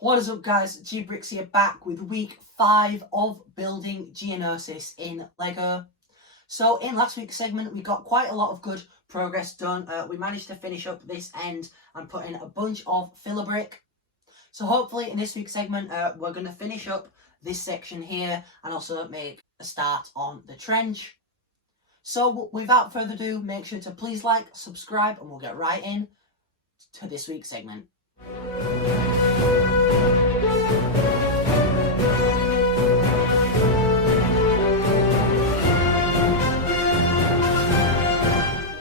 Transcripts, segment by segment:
What is up, guys? Brix here, back with week 5 of building Geonosis in Lego. So in last week's segment we got quite a lot of good progress done. We managed to finish up this end and put in a bunch of filler brick. So hopefully in this week's segment we're going to finish up this section here and also make a start on the trench. So without further ado, make sure to please like, subscribe, and we'll get right in to this week's segment.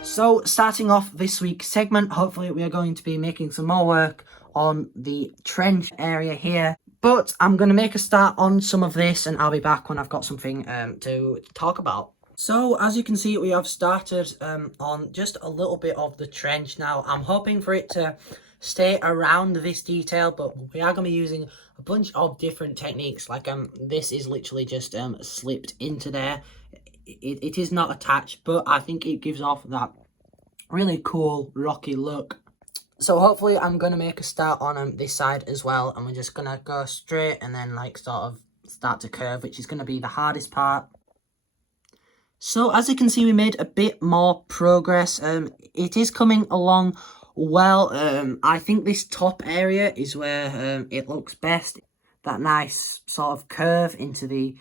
So starting off this week's segment, hopefully we are going to be making some more work on the trench area here. But I'm going to make a start on some of this and I'll be back when I've got something to talk about. So as you can see, we have started on just a little bit of the trench now. I'm hoping for it to stay around this detail, but we are going to be using a bunch of different techniques. Like this is literally just slipped into there. It is not attached, but I think it gives off that really cool rocky look. So hopefully I'm going to make a start on this side as well, and we're just going to go straight and then like sort of start to curve, which is going to be the hardest part. So as you can see, we made a bit more progress. It is coming along well. I think this top area is where it looks best. That nice sort of curve into the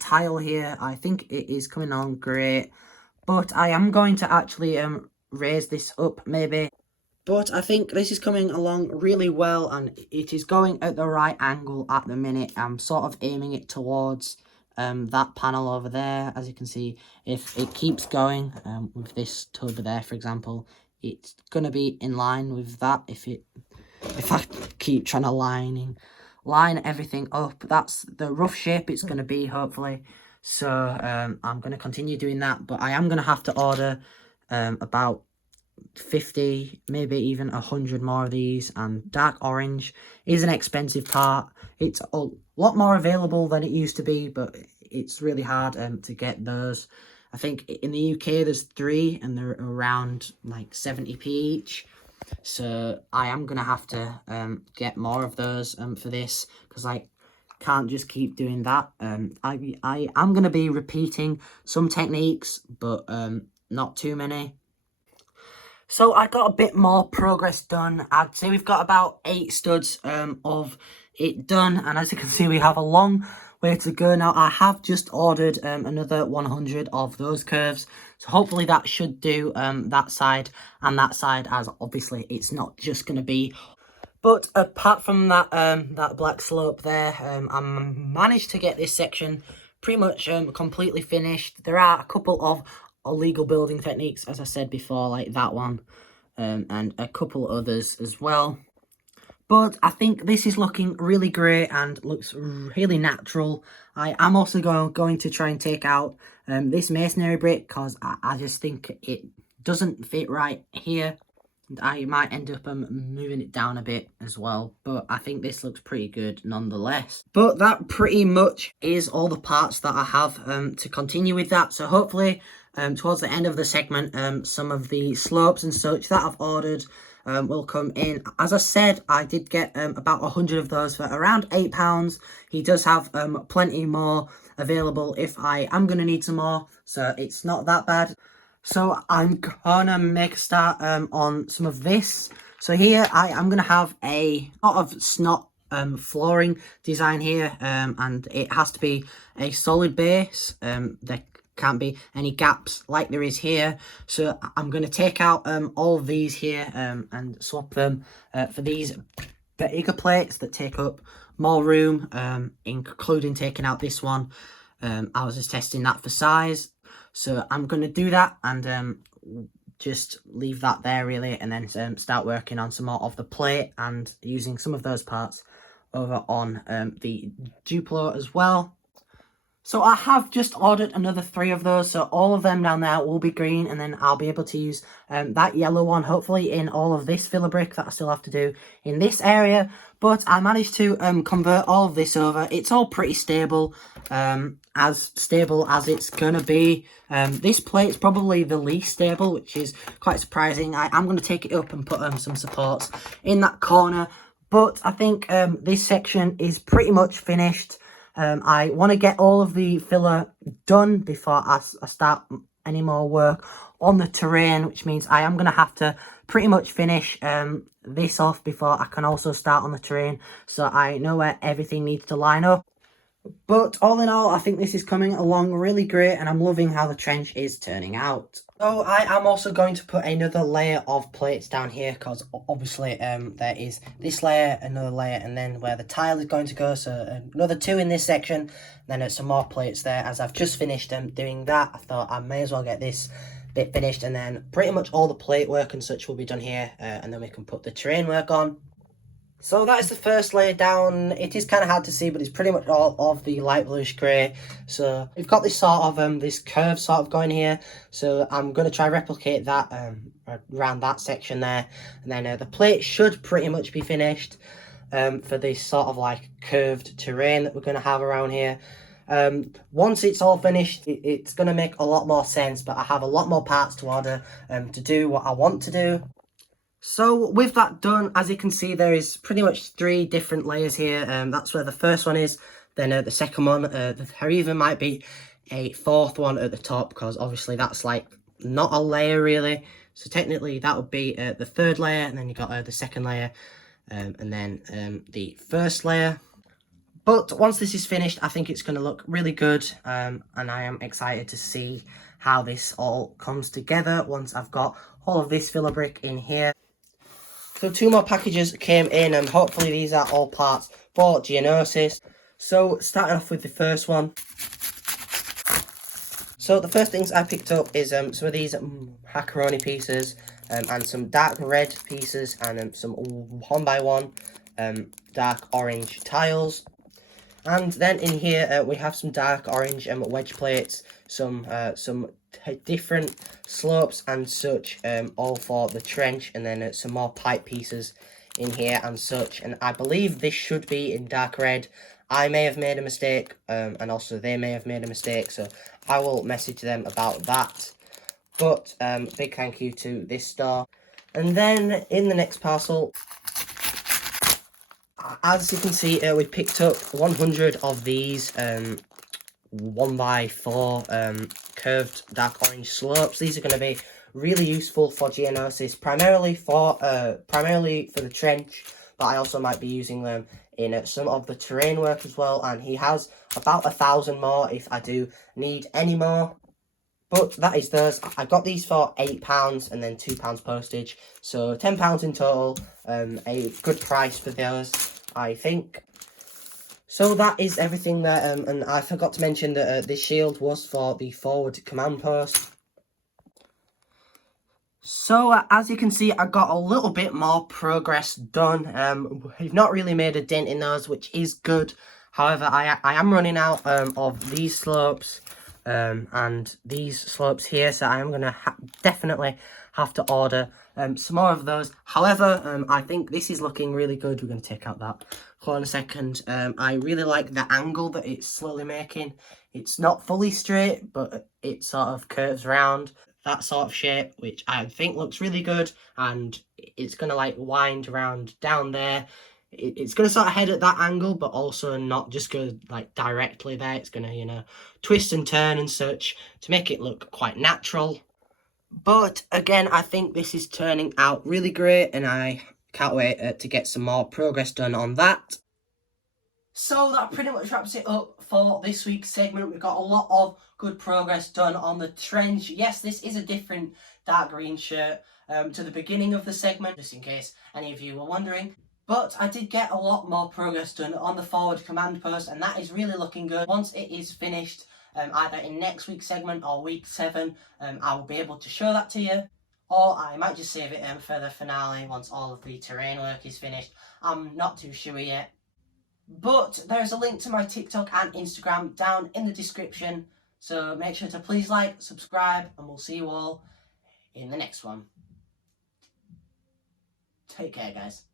tile here. I think it is coming on great, but I am going to actually raise this up maybe. But I think this is coming along really well and it is going at the right angle at the minute. I'm sort of aiming it towards that panel over there. As you can see, if it keeps going with this tub there, for example, it's going to be in line with that. If I keep trying to line everything up, that's the rough shape it's going to be, hopefully. So I'm going to continue doing that, but I am going to have to order about 50, maybe even 100 more of these. And dark orange is an expensive part. It's a lot more available than it used to be, but it's really hard to get those. I think in the UK there's 3 and they're around like 70p each. So I am gonna have to get more of those for this, because I can't just keep doing that. I am gonna be repeating some techniques, but not too many. So I got a bit more progress done. I'd say we've got about 8 studs of it done, and as you can see, we have a long way to go now. I have just ordered another 100 of those curves, so hopefully that should do that side and that side, as obviously it's not just going to be. But apart from that that black slope there, I managed to get this section pretty much completely finished. There are a couple of illegal building techniques, as I said before, like that one, and a couple others as well. But I think this is looking really great and looks really natural. I am also going to try and take out this masonry brick, because I just think it doesn't fit right here. I might end up moving it down a bit as well, but I think this looks pretty good nonetheless. But that pretty much is all the parts that I have to continue with that. So hopefully towards the end of the segment, some of the slopes and such that I've ordered will come in. As I said, I did get about 100 of those for around £8. He does have plenty more available if I am going to need some more, so it's not that bad. So I'm gonna make a start on some of this. So here I am gonna have a sort of snot flooring design here, and it has to be a solid base. There can't be any gaps like there is here. So I'm going to take out all of these here and swap them for these bigger plates that take up more room, including taking out this one. I was just testing that for size. So I'm going to do that and just leave that there really, and then start working on some more of the plate and using some of those parts over on the Duplo as well. So I have just ordered another 3 of those, so all of them down there will be green, and then I'll be able to use that yellow one, hopefully in all of this filler brick that I still have to do in this area. But I managed to convert all of this over. It's all pretty stable as it's gonna be. This plate's probably the least stable, which is quite surprising. I'm going to take it up and put some supports in that corner. But I think this section is pretty much finished. I want to get all of the filler done before I start any more work on the terrain, which means I am going to have to pretty much finish this off before I can also start on the terrain, so I know where everything needs to line up. But all in all, I think this is coming along really great, and I'm loving how the trench is turning out. So I am also going to put another layer of plates down here, because obviously there is this layer, another layer, and then where the tile is going to go, so another 2 in this section, then some more plates there. As I've just finished doing that, I thought I may as well get this bit finished, and then pretty much all the plate work and such will be done here, and then we can put the terrain work on. So that is the first layer down. It is kind of hard to see, but it's pretty much all of the light bluish grey. So we've got this sort of this curve sort of going here. So I'm going to try replicate that around that section there, and then the plate should pretty much be finished for this sort of like curved terrain that we're going to have around here. Once it's all finished, it's going to make a lot more sense, but I have a lot more parts to order to do what I want to do. So with that done, as you can see, there is pretty much 3 different layers here. That's where the first one is. Then the second one, there even might be a 4th one at the top, because obviously that's like not a layer really. So technically that would be the 3rd layer, and then you got the 2nd layer, and then the 1st layer. But once this is finished, I think it's going to look really good, and I am excited to see how this all comes together once I've got all of this filler brick in here. So 2 more packages came in, and hopefully these are all parts for Geonosis. So starting off with the first one. So the first things I picked up is some of these macaroni pieces, and some dark red pieces, and some 1x1 dark orange tiles. And then in here we have some dark orange wedge plates, some different slopes and such, all for the trench, and then some more pipe pieces in here and such. And I believe this should be in dark red. I may have made a mistake, and also they may have made a mistake, so I will message them about that. But big thank you to this store. And then in the next parcel, as you can see, we picked up 100 of these 1x4 curved dark orange slopes. These are going to be really useful for Geonosis, primarily for the trench, but I also might be using them in some of the terrain work as well. And he has about 1,000 more if I do need any more. But that is those. I got these for £8 and then £2 postage, so £10 in total. A good price for those, I think. So that is everything there, and I forgot to mention that this shield was for the forward command post. So as you can see, I got a little bit more progress done. We've not really made a dent in those, which is good. However, I am running out of these slopes and these slopes here, so I am going to definitely have to order some more of those. However, I think this is looking really good. We're going to take out that claw in a second. I really like the angle that it's slowly making. It's not fully straight, but it sort of curves around that sort of shape, which I think looks really good, and it's going to like wind around down there. It's going to sort of head at that angle, but also not just go like directly there. It's going to, you know, twist and turn and such to make it look quite natural. But again, I think this is turning out really great, and I can't wait to get some more progress done on that. So that pretty much wraps it up for this week's segment. We've got a lot of good progress done on the trench. Yes, this is a different dark green shirt to the beginning of the segment, just in case any of you were wondering. But I did get a lot more progress done on the forward command post, and that is really looking good. Once it is finished, either in next week's segment or week 7, I will be able to show that to you. Or I might just save it for the finale once all of the terrain work is finished. I'm not too sure yet. But there's a link to my TikTok and Instagram down in the description. So make sure to please like, subscribe, and we'll see you all in the next one. Take care, guys.